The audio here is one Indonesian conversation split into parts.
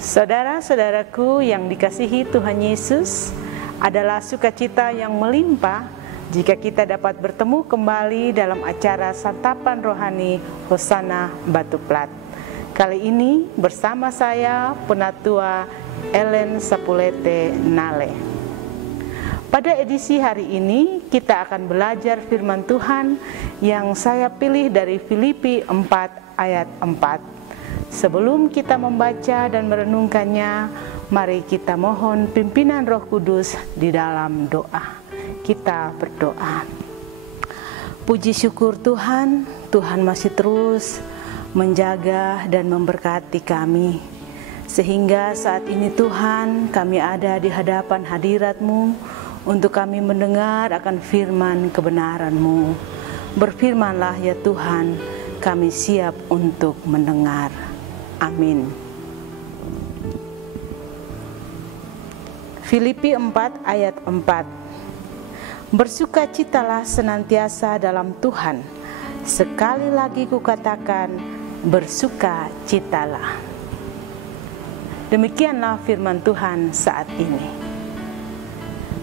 Saudara-saudaraku yang dikasihi Tuhan Yesus, adalah sukacita yang melimpah jika kita dapat bertemu kembali dalam acara santapan rohani Hosana Batu Plat. Kali ini bersama saya Penatua Ellen Sapulete Nale. Pada edisi hari ini kita akan belajar firman Tuhan yang saya pilih dari Filipi 4 ayat 4. Sebelum kita membaca dan merenungkannya, mari kita mohon pimpinan Roh Kudus di dalam doa. Kita berdoa. Puji syukur Tuhan, Tuhan masih terus menjaga dan memberkati kami. Sehingga saat ini Tuhan, kami ada di hadapan hadirat-Mu untuk kami mendengar akan firman kebenaran-Mu. Berfirmanlah ya Tuhan, kami siap untuk mendengar. Amin. Filipi 4 ayat 4. Bersukacitalah senantiasa dalam Tuhan. Sekali lagi kukatakan, bersukacitalah. Demikianlah firman Tuhan saat ini.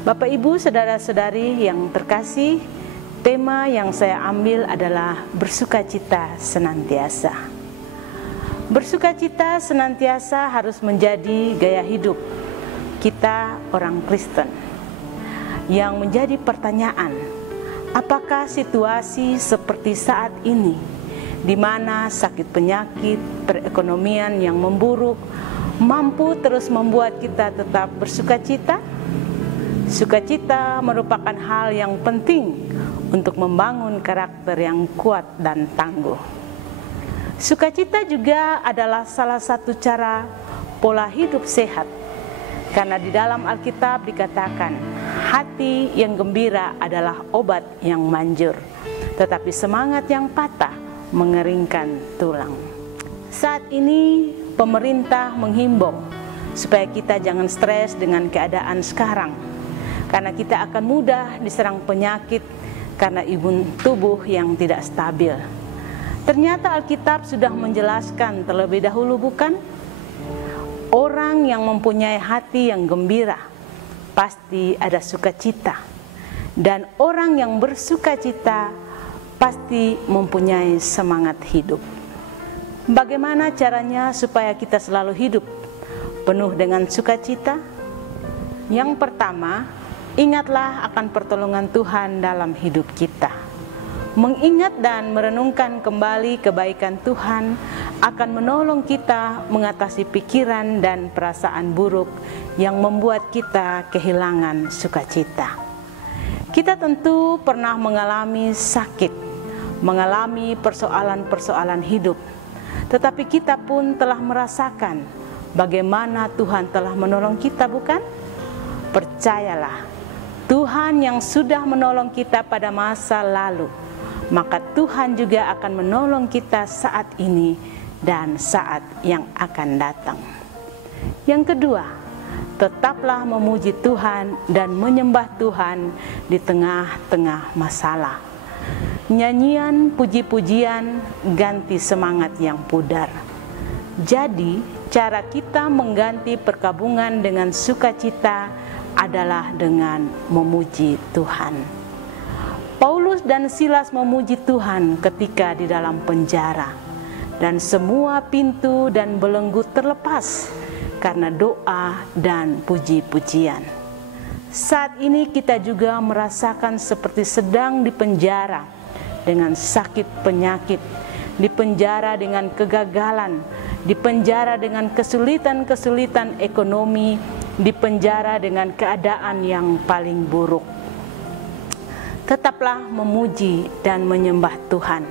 Bapak Ibu, saudara-saudari yang terkasih, tema yang saya ambil adalah bersukacita senantiasa. Bersukacita senantiasa harus menjadi gaya hidup kita orang Kristen. Yang menjadi pertanyaan, apakah situasi seperti saat ini, di mana sakit penyakit, perekonomian yang memburuk, mampu terus membuat kita tetap bersukacita? Sukacita merupakan hal yang penting untuk membangun karakter yang kuat dan tangguh. Sukacita juga adalah salah satu cara pola hidup sehat. Karena di dalam Alkitab dikatakan, hati yang gembira adalah obat yang manjur, tetapi semangat yang patah mengeringkan tulang. Saat ini pemerintah menghimbau supaya kita jangan stres dengan keadaan sekarang, karena kita akan mudah diserang penyakit karena imun tubuh yang tidak stabil. Ternyata Alkitab sudah menjelaskan terlebih dahulu, bukan? Orang yang mempunyai hati yang gembira pasti ada sukacita, dan orang yang bersukacita pasti mempunyai semangat hidup. Bagaimana caranya supaya kita selalu hidup penuh dengan sukacita? Yang pertama, ingatlah akan pertolongan Tuhan dalam hidup kita. Mengingat dan merenungkan kembali kebaikan Tuhan akan menolong kita mengatasi pikiran dan perasaan buruk yang membuat kita kehilangan sukacita. Kita tentu pernah mengalami sakit, mengalami persoalan-persoalan hidup, tetapi kita pun telah merasakan bagaimana Tuhan telah menolong kita, bukan? Percayalah, Tuhan yang sudah menolong kita pada masa lalu, maka Tuhan juga akan menolong kita saat ini dan saat yang akan datang. Yang kedua, tetaplah memuji Tuhan dan menyembah Tuhan di tengah-tengah masalah. Nyanyian puji-pujian ganti semangat yang pudar. Jadi, cara kita mengganti perkabungan dengan sukacita adalah dengan memuji Tuhan. Paulus dan Silas memuji Tuhan ketika di dalam penjara, dan semua pintu dan belenggu terlepas karena doa dan puji-pujian. Saat ini kita juga merasakan seperti sedang di penjara dengan sakit penyakit, di penjara dengan kegagalan, di penjara dengan kesulitan-kesulitan ekonomi, di penjara dengan keadaan yang paling buruk. Tetaplah memuji dan menyembah Tuhan,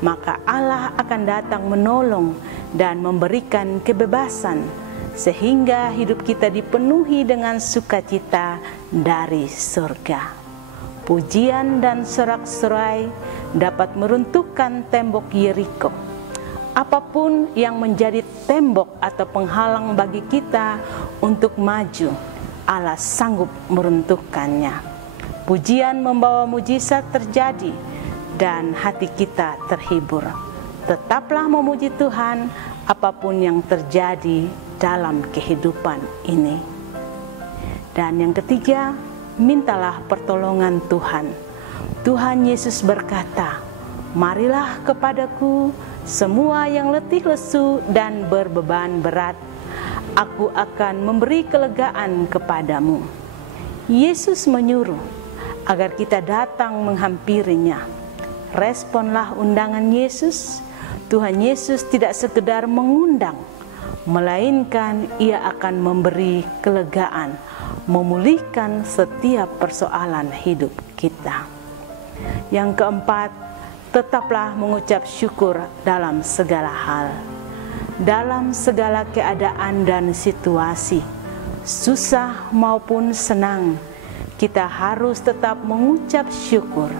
maka Allah akan datang menolong dan memberikan kebebasan, sehingga hidup kita dipenuhi dengan sukacita dari surga. Pujian dan sorak-sorai dapat meruntuhkan tembok Yeriko. Apapun yang menjadi tembok atau penghalang bagi kita untuk maju, Allah sanggup meruntuhkannya. Pujian membawa mujizat terjadi dan hati kita terhibur. Tetaplah memuji Tuhan, apapun yang terjadi dalam kehidupan ini. Dan yang ketiga, mintalah pertolongan Tuhan. Tuhan Yesus berkata, "Marilah kepadaku semua yang letih lesu dan berbeban berat, aku akan memberi kelegaan kepadamu." Yesus menyuruh agar kita datang menghampirinya. Responlah undangan Yesus. Tuhan Yesus tidak sekedar mengundang, melainkan Ia akan memberi kelegaan, memulihkan setiap persoalan hidup kita. Yang keempat, tetaplah mengucap syukur dalam segala hal. Dalam segala keadaan dan situasi, susah maupun senang, kita harus tetap mengucap syukur.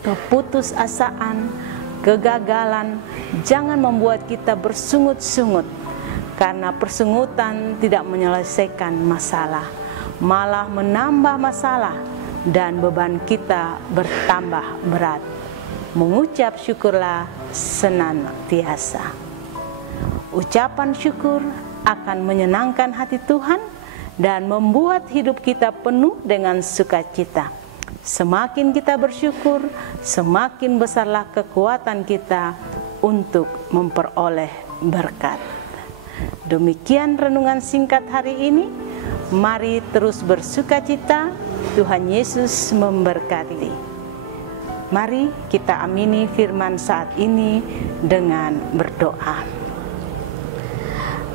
Keputusasaan, kegagalan jangan membuat kita bersungut-sungut, karena persungutan tidak menyelesaikan masalah, malah menambah masalah dan beban kita bertambah berat. Mengucap syukurlah senantiasa. Ucapan syukur akan menyenangkan hati Tuhan dan membuat hidup kita penuh dengan sukacita. Semakin kita bersyukur, semakin besarlah kekuatan kita untuk memperoleh berkat. Demikian renungan singkat hari ini. Mari terus bersukacita. Tuhan Yesus memberkati. Mari kita amini firman saat ini dengan berdoa.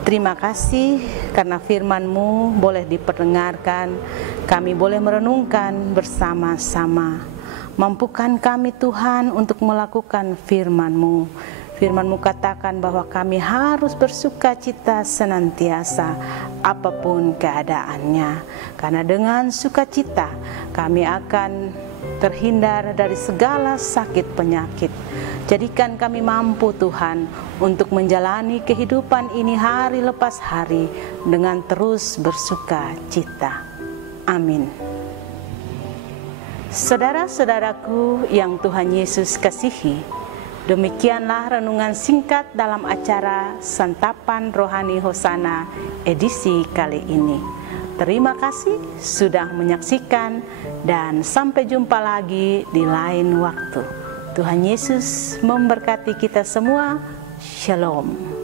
Terima kasih karena firman-Mu boleh diperdengarkan, kami boleh merenungkan bersama-sama. Mampukan kami Tuhan untuk melakukan firman-Mu. Firman-Mu katakan bahwa kami harus bersukacita senantiasa apapun keadaannya. Karena dengan sukacita kami akan terhindar dari segala sakit penyakit. Jadikan kami mampu Tuhan untuk menjalani kehidupan ini hari lepas hari dengan terus bersuka cita. Amin. Saudara-saudaraku yang Tuhan Yesus kasihi, demikianlah renungan singkat dalam acara Santapan Rohani Hosana edisi kali ini. Terima kasih sudah menyaksikan dan sampai jumpa lagi di lain waktu. Tuhan Yesus memberkati kita semua. Shalom.